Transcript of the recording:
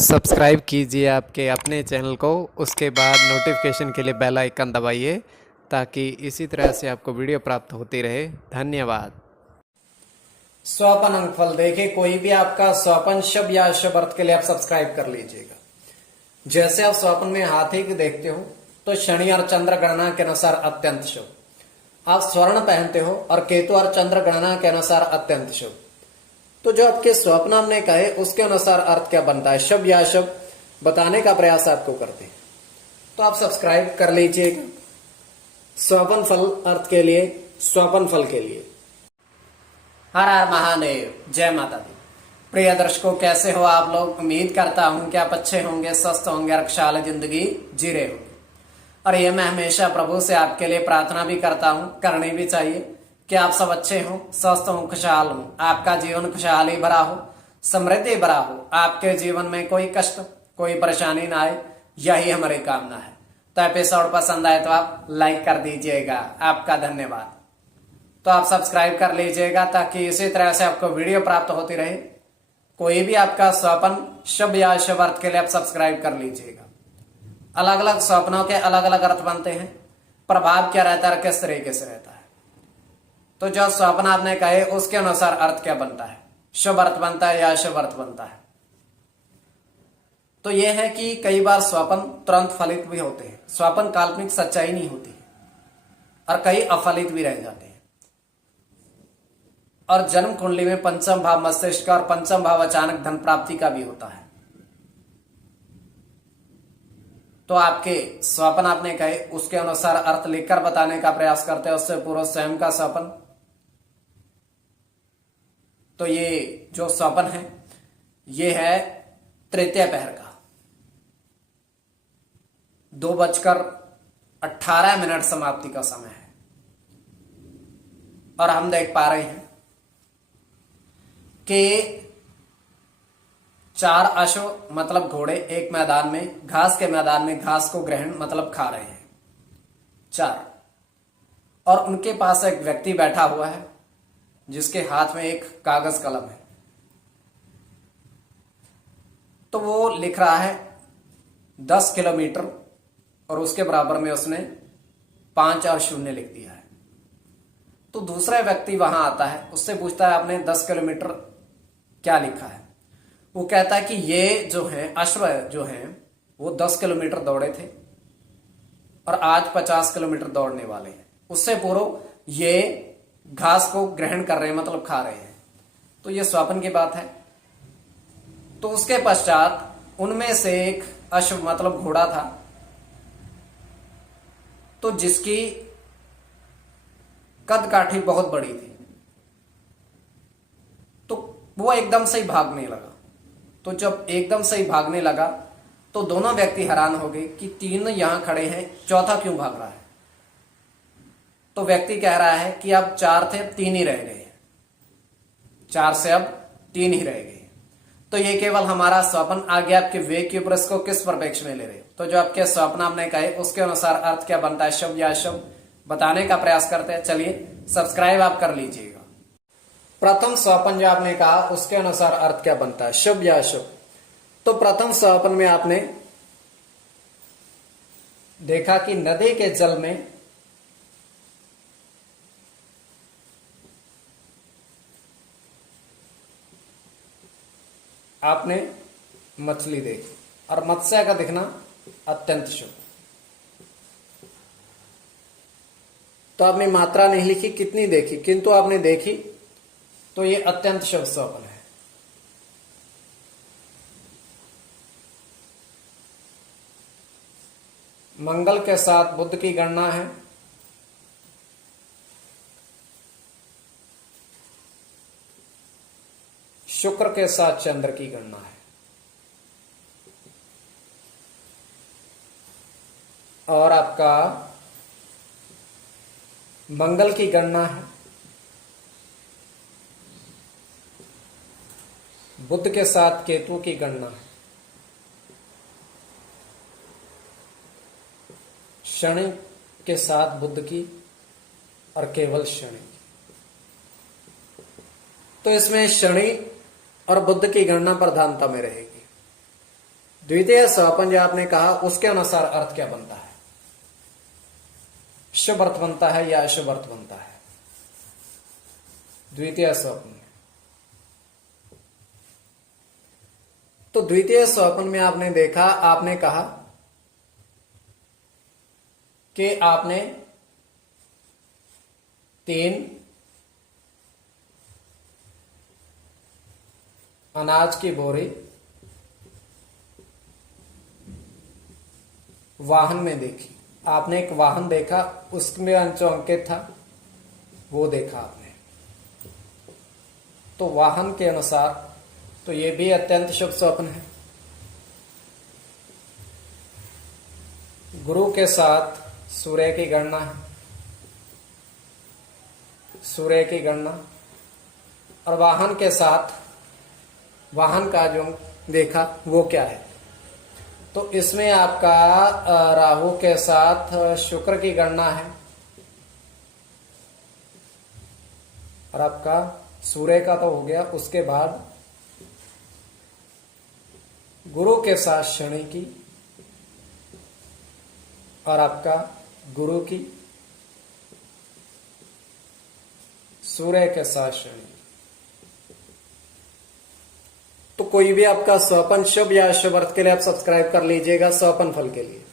Subscribe कीजिए आपके अपने चैनल को, उसके बाद नोटिफिकेशन के लिए बेल आइकन दबाइए ताकि इसी तरह से आपको वीडियो प्राप्त होती रहे। धन्यवाद। स्वपन अंकफल देखे कोई भी आपका स्वपन शुभ या अशुभ अर्थ के लिए आप सब्सक्राइब कर लीजिएगा। जैसे आप स्वपन में हाथी को देखते हो तो शनि और चंद्र गणना के अनुसार अत्यंत शुभ। आप स्वर्ण पहनते हो और केतु और चंद्र गणना के अनुसार अत्यंत शुभ। तो जो आपके स्वप्न हमने कहे उसके अनुसार अर्थ क्या बनता है, शुभ या अशुभ, बताने का प्रयास आपको करते हैं। तो आप सब्सक्राइब कर लीजिएगा। स्वपन फल अर्थ के लिए, स्वपन फल के लिए हर हर महादेव, जय माता दी। प्रिय दर्शकों, कैसे हो आप लोग? उम्मीद करता हूं कि आप अच्छे होंगे, स्वस्थ होंगे और खुशहाल जिंदगी जी रहे होंगे। और ये मैं हमेशा प्रभु से आपके लिए प्रार्थना भी करता हूं, करनी भी चाहिए कि आप सब अच्छे हों, स्वस्थ हों, खुशहाल हों, आपका जीवन खुशहाली भरा हो, समृद्धि भरा हो, आपके जीवन में कोई कष्ट, कोई परेशानी ना आए, यही हमारी कामना है। तो एपिसोड पसंद आए तो आप लाइक कर दीजिएगा, आपका धन्यवाद। तो आप सब्सक्राइब कर लीजिएगा ताकि इसी तरह से आपको वीडियो प्राप्त होती रहे। कोई भी आपका स्वप्न शुभ या अशुभ अर्थ के लिए आप सब्सक्राइब कर लीजिएगा। अलग अलग स्वप्नों के अलग अलग अर्थ बनते हैं, प्रभाव क्या रहता है, किस तरीके से रहता है। तो जो स्वप्न आपने कहे उसके अनुसार अर्थ क्या बनता है, शुभ अर्थ बनता है या अशुभ अर्थ बनता है। तो यह है कि कई बार स्वप्न तुरंत फलित भी होते हैं, स्वप्न काल्पनिक सच्चाई नहीं होती और कई अफलित भी रह जाते हैं। और जन्म कुंडली में पंचम भाव मस्तिष्क का और पंचम भाव अचानक धन प्राप्ति का भी होता है। तो आपके स्वप्न आपने कहे उसके अनुसार अर्थ लिखकर बताने का प्रयास करते हैं, उससे पूर्व स्वयं का स्वप्न। तो ये जो स्वप्न है ये है तृतीय पहर का 2:18 समाप्ति का समय है। और हम देख पा रहे हैं कि 4 अश्व मतलब घोड़े एक मैदान में, घास के मैदान में घास को ग्रहण मतलब खा रहे हैं 4। और उनके पास एक व्यक्ति बैठा हुआ है जिसके हाथ में एक कागज कलम है। तो वो लिख रहा है 10 किलोमीटर और उसके बराबर में उसने 5 और 0 लिख दिया है। तो दूसरा व्यक्ति वहां आता है, उससे पूछता है आपने 10 किलोमीटर क्या लिखा है। वो कहता है कि ये जो है अश्व जो है वो 10 किलोमीटर दौड़े थे और आज 50 किलोमीटर दौड़ने वाले हैं। उससे पूर्व ये घास को ग्रहण कर रहे हैं मतलब खा रहे हैं। तो ये स्वप्न की बात है। तो उसके पश्चात उनमें से एक अश्व मतलब घोड़ा था, तो जिसकी कद काठी बहुत बड़ी थी। तो वो एकदम से ही भागने लगा। तो जब एकदम से ही भागने लगा तो दोनों व्यक्ति हैरान हो गए कि 3 यहां खड़े हैं, चौथा क्यों भाग रहा है। तो व्यक्ति कह रहा है कि अब 4 थे, 3 ही रह गए, 4 से अब 3 ही रह गए। तो ये केवल हमारा स्वप्न। आगे आपके विवेक के ऊपर इसको किस परिप्रेक्ष्य में ले रहे हो। तो जो आपके स्वप्न आपने कहे उसके अनुसार अर्थ क्या बनता है, शुभ या अशुभ, बताने का प्रयास करते हैं। चलिए सब्सक्राइब आप कर लीजिएगा। प्रथम स्वप्न जो आपने कहा उसके अनुसार अर्थ क्या बनता है, शुभ या अशुभ। तो प्रथम स्वप्न में आपने देखा कि नदी के जल में आपने मछली देखी और मत्स्य का दिखना अत्यंत शुभ। तो आपने मात्रा नहीं लिखी कितनी देखी, किंतु आपने देखी, तो ये अत्यंत शुभ स्वप्न है। मंगल के साथ बुध की गणना है। शुक्र के साथ चंद्र की गणना है। और आपका मंगल की गणना है, बुध के साथ केतु की गणना है, शनि के साथ बुध की और केवल शनि। तो इसमें शनि और बुध की गणना प्रधानता में रहेगी। द्वितीय स्वपन जो आपने कहा उसके अनुसार अर्थ क्या बनता है, शुभ अर्थ बनता है या अशुभ अर्थ बनता है द्वितीय स्वपन में? तो द्वितीय स्वपन में आपने देखा, आपने कहा कि आपने 3 अनाज की बोरी वाहन में देखी। आपने एक वाहन देखा, उसमें जो अंकित था वो देखा आपने, तो वाहन के अनुसार तो ये भी अत्यंत शुभ स्वप्न है। गुरु के साथ सूर्य की गणना है, सूर्य की गणना, और वाहन के साथ वाहन का जो देखा वो क्या है, तो इसमें आपका राहु के साथ शुक्र की गणना है, और आपका सूर्य का तो हो गया, उसके बाद गुरु के साथ शनि की, और आपका गुरु की, सूर्य के साथ शनि। तो कोई भी आपका स्वपन शुभ या अशुभ अर्थ के लिए आप सब्सक्राइब कर लीजिएगा स्वपन फल के लिए।